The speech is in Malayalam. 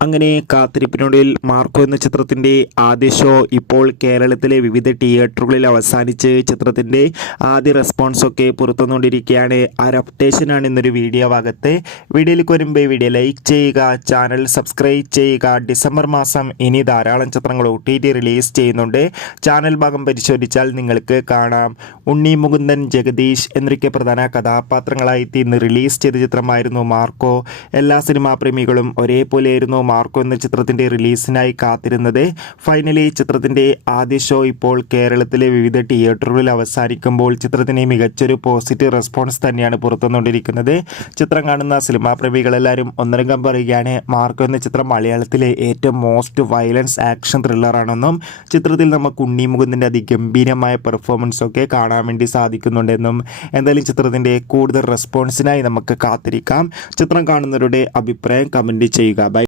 അങ്ങനെ കാത്തിരിപ്പിനൊടുവിൽ മാർക്കോ എന്ന ചിത്രത്തിൻ്റെ ആദ്യ ഷോ ഇപ്പോൾ കേരളത്തിലെ വിവിധ തിയേറ്ററുകളിൽ അവസാനിച്ച് ചിത്രത്തിൻ്റെ ആദ്യ റെസ്പോൺസൊക്കെ പുറത്തുവന്നുകൊണ്ടിരിക്കുകയാണ്. ആ ഒരു അപ്ഡേഷനാണ് ഇന്നൊരു വീഡിയോ ഭാഗത്ത്. വീഡിയോയിലേക്ക് വരുമ്പോൾ വീഡിയോ ലൈക്ക് ചെയ്യുക, ചാനൽ സബ്സ്ക്രൈബ് ചെയ്യുക. ഡിസംബർ മാസം ഇനി ധാരാളം ചിത്രങ്ങൾ OTT റിലീസ് ചെയ്യുന്നുണ്ട്. ചാനൽ ഭാഗം പരിശോധിച്ചാൽ നിങ്ങൾക്ക് കാണാം. ഉണ്ണി മുകുന്ദൻ, ജഗദീഷ് എന്നൊക്കെ പ്രധാന കഥാപാത്രങ്ങളായി ഇന്ന് റിലീസ് ചെയ്ത ചിത്രമായിരുന്നു മാർക്കോ. എല്ലാ സിനിമാ പ്രേമികളും ഒരേപോലെയായിരുന്നു മാർക്കോ എന്ന ചിത്രത്തിൻ്റെ റിലീസിനായി കാത്തിരുന്നത്. ഫൈനലി ചിത്രത്തിൻ്റെ ആദ്യ ഷോ ഇപ്പോൾ കേരളത്തിലെ വിവിധ തിയേറ്ററുകളിൽ അവസാനിക്കുമ്പോൾ ചിത്രത്തിന് മികച്ചൊരു പോസിറ്റീവ് റെസ്പോൺസ് തന്നെയാണ് പുറത്തുവന്നുകൊണ്ടിരിക്കുന്നത്. ചിത്രം കാണുന്ന സിനിമാ പ്രേമികളെല്ലാവരും ഒന്നടങ്കം പറയുകയാണ് മാർക്കോ എന്ന ചിത്രം മലയാളത്തിലെ ഏറ്റവും മോസ്റ്റ് വയലൻസ് ആക്ഷൻ ത്രില്ലറാണെന്നും ചിത്രത്തിൽ നമുക്ക് ഉണ്ണി മുകുന്ദൻ്റെ അതിഗംഭീരമായ പെർഫോമൻസ് ഒക്കെ കാണാൻ വേണ്ടി സാധിക്കുന്നുണ്ടെന്നും. എന്തായാലും ചിത്രത്തിൻ്റെ കൂടുതൽ റെസ്പോൺസിനായി നമുക്ക് കാത്തിരിക്കാം. ചിത്രം കാണുന്നവരുടെ അഭിപ്രായം കമൻറ്റ് ചെയ്യുക. ബൈ.